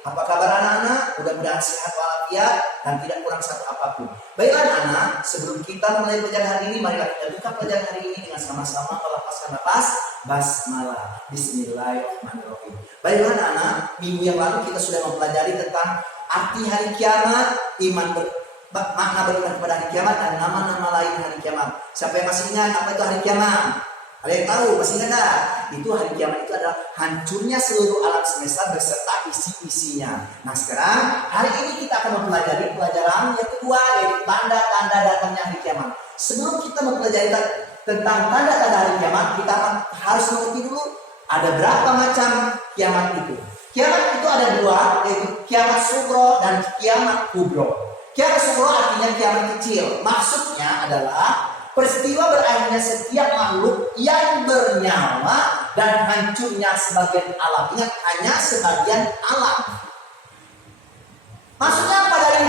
Apa kabar anak-anak? Mudah-mudahan sehat walafiat dan tidak kurang satu apapun. Baiklah anak-anak, sebelum kita mulai pelajaran hari ini, marilah kita buka pelajaran hari ini dengan sama-sama melepaskan napas basmalah. Bismillahirrahmanirrahim. Baiklah anak-anak, minggu yang lalu kita sudah mempelajari tentang arti hari kiamat, makna beriman kepada hari kiamat, dan nama-nama lain hari kiamat. Siapa yang masih ingat apa itu hari kiamat? Ada yang tahu? Masih ingat enggak? Itu hari kiamat itu adalah hancurnya seluruh alam semesta beserta isi-isinya. Nah sekarang hari ini kita akan mempelajari pelajaran yang kedua, yaitu tanda-tanda datangnya hari kiamat. Sebelum kita mempelajari tentang tanda-tanda hari kiamat, kita harus mengerti dulu ada berapa macam kiamat itu. Kiamat itu ada dua, yaitu kiamat sugro dan kiamat kubro. Kiamat sugro artinya kiamat kecil. Maksudnya adalah peristiwa berakhirnya setiap makhluk yang bernyawa dan hancurnya sebagian alam. Ingat, hanya sebagian alam. Maksudnya apa dari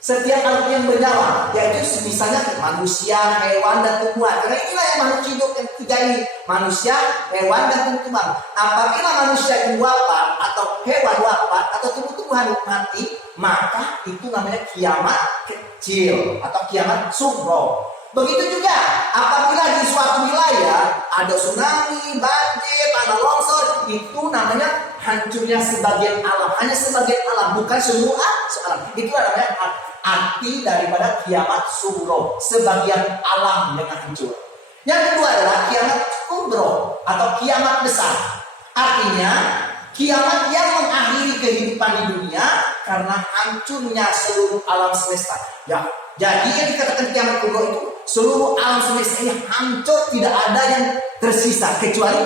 setiap makhluk yang bernyawa, yaitu misalnya manusia, hewan, dan tumbuhan. Karena inilah yang makhluk hidup yang tiga ini: manusia, hewan, dan tumbuhan. Apabila manusia itu wafat, atau hewan wafat, atau tumbuh-tumbuhan mati, maka itu namanya kiamat kecil atau kiamat sugro. Begitu juga apabila di suatu wilayah ada tsunami, banjir, tanah longsor, itu namanya hancurnya sebagian alam, hanya sebagian alam, bukan semua alam. Itulah namanya arti daripada kiamat sugro, sebagian alam yang hancur. Yang kedua adalah kiamat kubro atau kiamat besar. Artinya kiamat yang mengakhiri kehidupan di dunia karena hancurnya seluruh alam semesta. Ya, jadi yang dikatakan kiamat kubro itu seluruh alam semesta ini hancur, tidak ada yang tersisa kecuali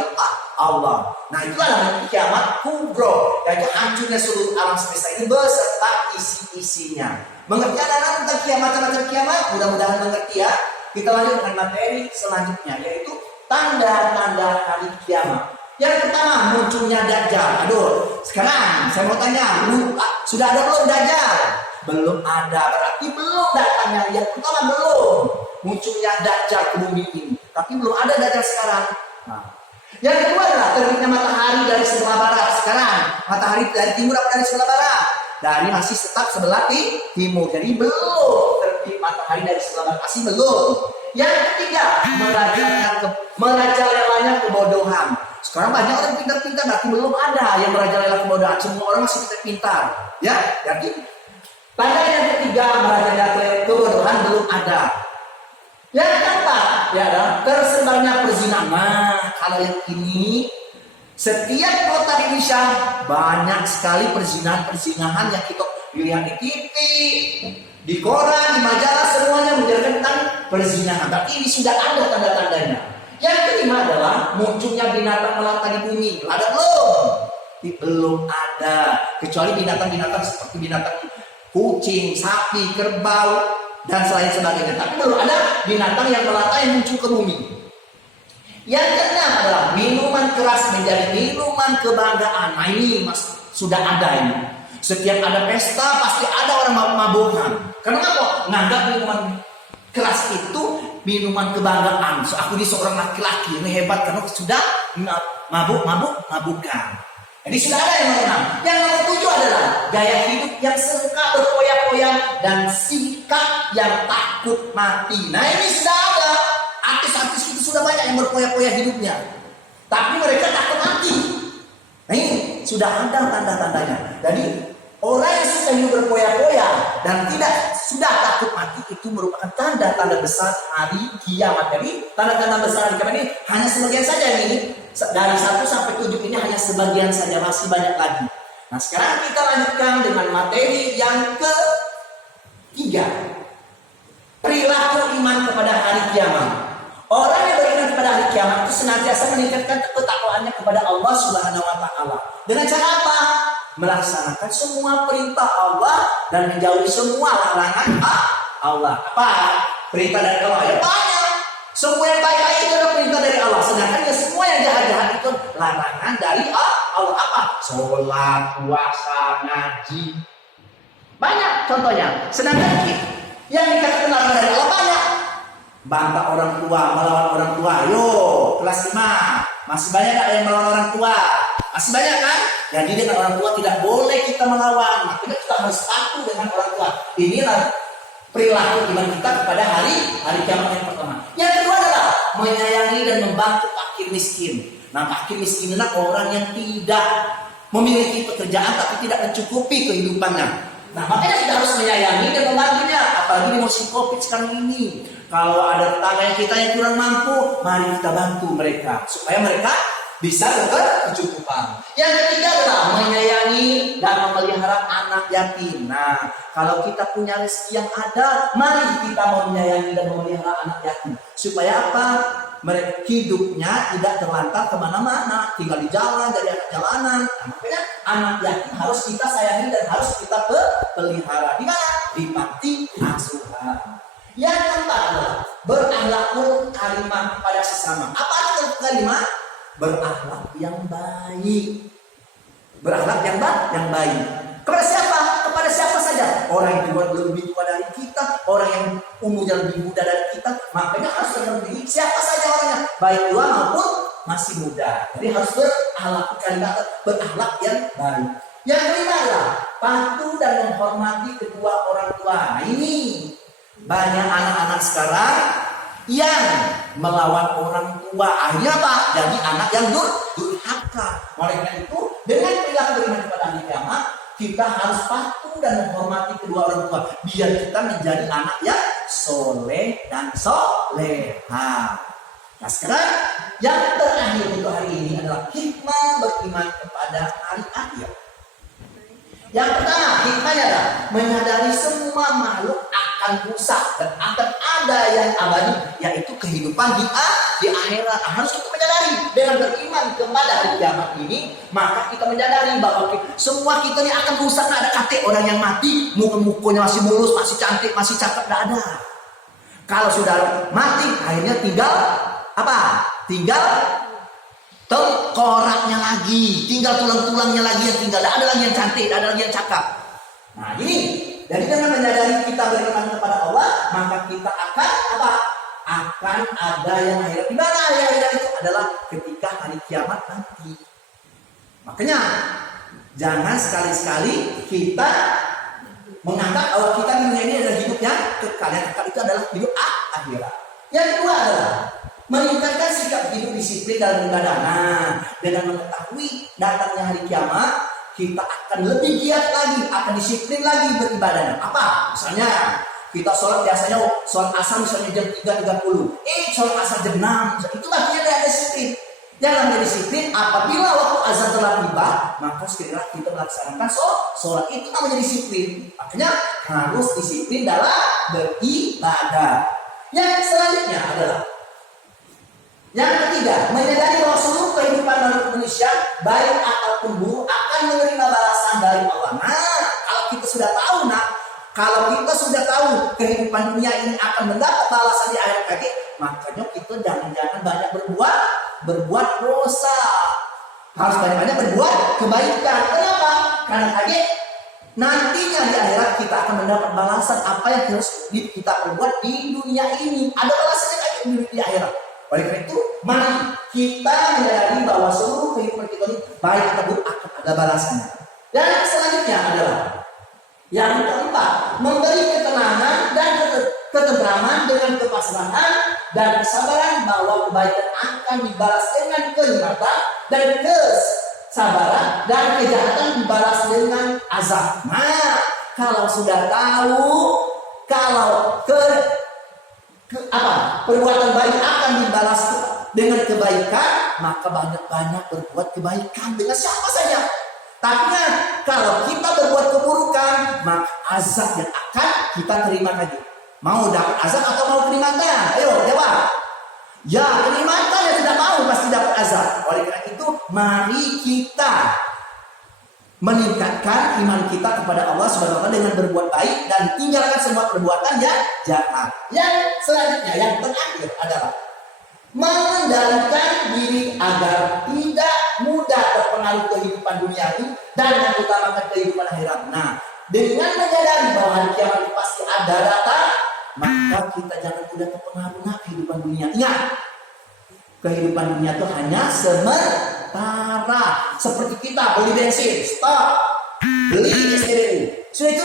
Allah. Nah itulah namanya kiamat kubro, yaitu hancurnya seluruh alam semesta ini beserta isi-isinya. Mengerti anak-anak tentang kiamat, macam-macam kiamat? Mudah-mudahan mengerti ya. Kita lanjut dengan materi selanjutnya, yaitu tanda-tanda hari kiamat. Yang pertama, munculnya Dajjal. Aduh, sekarang saya mau tanya, sudah ada belum Dajjal? Belum ada, berarti belum datangnya. Yang pertama belum munculnya Dajjal ke bumi ini, tapi belum ada Dajjal sekarang. Nah, yang kedua adalah terbitnya matahari dari sebelah barat. Sekarang matahari dari timur atau dari sebelah barat? Dari masih tetap sebelah timur, jadi belum terbit matahari dari sebelah barat, masih belum. Yang ketiga, merajalelanya kebodohan. Sekarang banyak orang pintar-pintar, tapi belum ada yang merajalela kebodohan. Semua orang masih pintar, ya. Jadi tanda yang ketiga, merajalela kebodohan belum ada. Yang keempat, ya, tersebarnya perzinahan. Nah, kalau yang ini, setiap kota di Indonesia banyak sekali perzinahan yang kita lihat di TV, di koran, di majalah, semuanya menjelaskan tentang perzinahan. Tapi ini sudah ada tanda-tandanya. Yang kelima adalah munculnya binatang melata di bumi. Ada belum? Belum ada. Kecuali binatang-binatang seperti binatang kucing, sapi, kerbau, dan selain sebagainya. Tapi belum ada binatang yang melata yang muncul ke bumi. Yang keenam adalah minuman keras menjadi minuman kebanggaan. Nah ini sudah ada ini. Setiap ada pesta pasti ada orang mabuk-mabukan. Kenapa? Nganggap minuman keras itu minuman kebanggaan. So, aku ini seorang laki-laki, ini hebat karena sudah mabuk-mabukan. Jadi sudah ada yang nomor 6. Yang nomor 7 adalah gaya hidup yang suka berpoya-poya dan sikap yang takut mati. Nah ini sudah ada. Artis-artis itu sudah banyak yang berpoya-poya hidupnya, tapi mereka takut mati. Nah ini sudah ada tanda-tandanya. Jadi orang yang suka hidup berpoya-poya dan tidak sudah takut mati itu merupakan tanda-tanda besar hari kiamat. Jadi tanda-tanda besar hari kiamat ini hanya sebagian saja ini. Dari 1 sampai 7 ini hanya sebagian saja, masih banyak lagi. Nah sekarang kita lanjutkan dengan materi yang ketiga. Perilaku iman kepada hari kiamat. Orang yang beriman kepada hari kiamat itu senantiasa meningkatkan ketakwaannya kepada Allah Subhanahu wa Ta'ala. Dengan cara apa? Melaksanakan semua perintah Allah dan menjauhi semua larangan Allah. Apa? Perintah dari Allah ya banyak. Semua yang baik-baik itu adalah perintah dari Allah. Sedangkan ya semua yang jahat-jahat itu larangan dari Allah. Apa? Sholat, puasa, ngaji. Banyak contohnya. Sedangkan yang dikatakan larangan dari Allah banyak. Bantah orang tua, melawan orang tua. Yo, kelas 5. Masih banyak yang melawan orang tua. Masih banyak kan? Jadi dengan orang tua tidak boleh kita melawan. Makanya kita harus patuh dengan orang tua. Inilah perilaku iman kita kepada hari kiamat yang pertama. Yang kedua adalah menyayangi dan membantu fakir miskin. Nah, fakir miskin adalah orang yang tidak memiliki pekerjaan tapi tidak mencukupi kehidupannya. Nah, makanya kita harus menyayangi dan membantunya. Apalagi di musim COVID sekarang ini. Kalau ada tetangga kita yang kurang mampu, mari kita bantu mereka supaya mereka bisa berkecukupan. Yang ketiga adalah menyayangi dan memelihara anak yatim. Nah, kalau kita punya rezeki yang ada, mari kita menyayangi dan memelihara anak yatim. Supaya apa? Mereka hidupnya tidak terlantar kemana-mana, tinggal di jalan, jadi anak jalanan. Nah, makanya anak yatim harus kita sayangi dan harus kita pelihara. Di mana? Di panti asuhan. Yang keempat adalah berakhlakul karimah kepada sesama. Apa arti karimah? Berakhlak yang baik. Berakhlak yang baik. Kepada siapa? Kepada siapa saja. Orang yang lebih tua dari kita, orang yang umurnya lebih muda dari kita, makanya harus mendidik siapa saja orangnya, baik tua maupun masih muda. Jadi harus berakhlak yang baik. Yang kelima adalah patuh dan menghormati kedua orang tua. Nah, ini banyak anak-anak sekarang yang melawan orang tua, akhirnya apa? Jadi anak yang durhaka. Oleh karena itu, dengan perilaku beriman kepada hari kiamat, kita harus patuh dan menghormati kedua orang tua, biar kita menjadi anak yang soleh dan soleha. Nah, sekarang yang terakhir untuk hari ini adalah hikmah beriman kepada hari akhir. Yang pertama, hikmahnya adalah menyadari semua makhluk akan rusak dan akan ada yang abadi, yaitu kehidupan di akhirat. Harus kita menyadari dengan beriman kepada hari kiamat ini, maka kita menyadari bahwa semua kita ini akan rusak. Tidak ada kata orang yang mati muka-mukanya masih mulus, masih cantik, masih cakep, tidak ada. Kalau sudah mati, akhirnya tinggal apa? Tinggal tengkoraknya lagi, tinggal tulang-tulangnya lagi yang tinggal. Tidak ada lagi yang cantik, tidak ada lagi yang cakep. Nah, ini jadi dengan menyadari kita beriman kepada Allah, maka kita akan apa? Akan ada yang akhirat. Di mana yang akhirat itu adalah ketika hari kiamat nanti. Makanya jangan sekali-sekali kita menganggap bahwa kita di dunia ini adalah hidup yang kekal. Yang kekal itu adalah hidup akhirat. Yang kedua adalah meningkatkan sikap hidup disiplin dalam ibadah. Nah, dengan mengetahui datangnya hari kiamat, kita akan lebih giat lagi, akan disiplin lagi beribadahnya. Apa? Misalnya kita sholat biasanya sholat asar misalnya jam 3.30. Sholat asar jam 6. Itu artinya ada disiplin. Jangan disiplin apabila waktu azan telah tiba, maka segera kita melaksanakan sholat. Itu namanya disiplin. Makanya harus disiplin dalam beribadah. Yang selanjutnya adalah yang ketiga, menyadari bahwa seluruh kehidupan manusia, baik ataupun buruk, akan menerima balasan dari Allah. Nah, kalau kita sudah tahu, kalau kita sudah tahu kehidupan dunia ini akan mendapat balasan di akhir nanti, makanya kita jangan banyak berbuat dosa. Harus banyak berbuat kebaikan. Kenapa? Karena tadi nantinya di akhirat kita akan mendapat balasan apa yang harus kita perbuat di dunia ini. Ada balasannya lagi di akhirat. Oleh karena itu, mari kita menyadari bahwa seluruh kehidupan kita ini baik atau buruk akan ada balasannya. Dan yang selanjutnya adalah yang keempat, memberi ketenangan dan ketentraman dengan kepasrahan dan kesabaran bahwa kebaikan akan dibalas dengan kenikmatan dan kesabaran dan kejahatan dibalas dengan azab. Nah, kalau sudah tahu kalau perbuatan baik akan dibalas dengan kebaikan, maka banyak-banyak berbuat kebaikan dengan siapa saja. Tapi kalau kita berbuat keburukan, maka azab yang akan kita terima lagi. Mau dapat azab atau mau kenikmatan? Ayo jawab. Ya, kenikmatan yang tidak mau pasti dapat azab. Oleh karena itu, mari kita meningkatkan iman kita kepada Allah Subhanahu wa taala dengan berbuat baik dan tinggalkan semua perbuatan yang jahat. Yang selanjutnya, yang terakhir adalah mengendalikan diri agar tidak mudah terpengaruh kehidupan dunia ini dan mengutamakan kehidupan akhirat. Nah, dengan menyadari bahwa hari kiamat pasti ada datang, maka kita jangan mudah terpengaruh kehidupan dunia. Ingat, kehidupan dunia itu hanya sejahtera. Seperti kita beli bensin, stop, beli SPBU. Sudah itu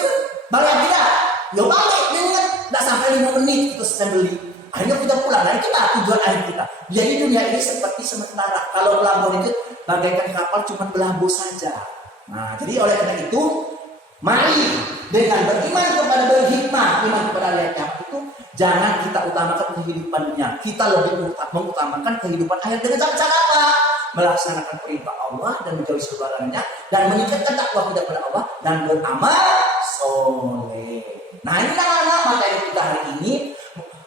balik tidak? Ya balik, dengan tidak sampai 5 menit kita selesai beli. Akhirnya kita pulang. Dan itulah tujuan akhir kita. Jadi dunia ini seperti sementara. Kalau pelabuhan itu bagaikan kapal cuma berlabuh saja. Nah, jadi oleh karena itu, mari dengan beriman kepada berhikmah, iman kepada hari kiamat itu, jangan kita utamakan kehidupan dunia. Kita lebih mengutamakan kehidupan akhir dengan cara apa? Melaksanakan perintah Allah dan menjauhi larangannya dan meningkatkan takwa kita kepada Allah dan beramal soleh. Nah, inilah anak materi kita hari ini.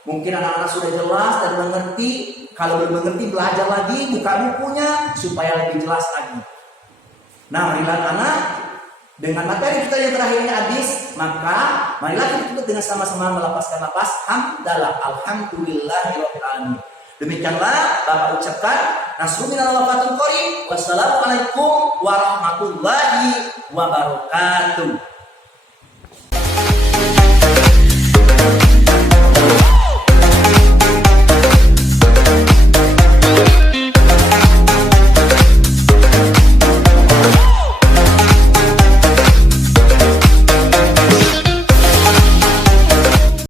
Mungkin anak-anak sudah jelas dan mengerti. Kalau belum mengerti, belajar lagi, buka bukunya supaya lebih jelas lagi. Nah, marilah anak, dengan materi kita yang terakhir ini habis, maka marilah kita tutup dengan sama-sama melepaskan napas hamdalah, alhamdulillahirabbil alamin. Demikianlah Bapak ucapkan nasrullah wa fatul qarib. Wassalamualaikum warahmatullahi wabarakatuh.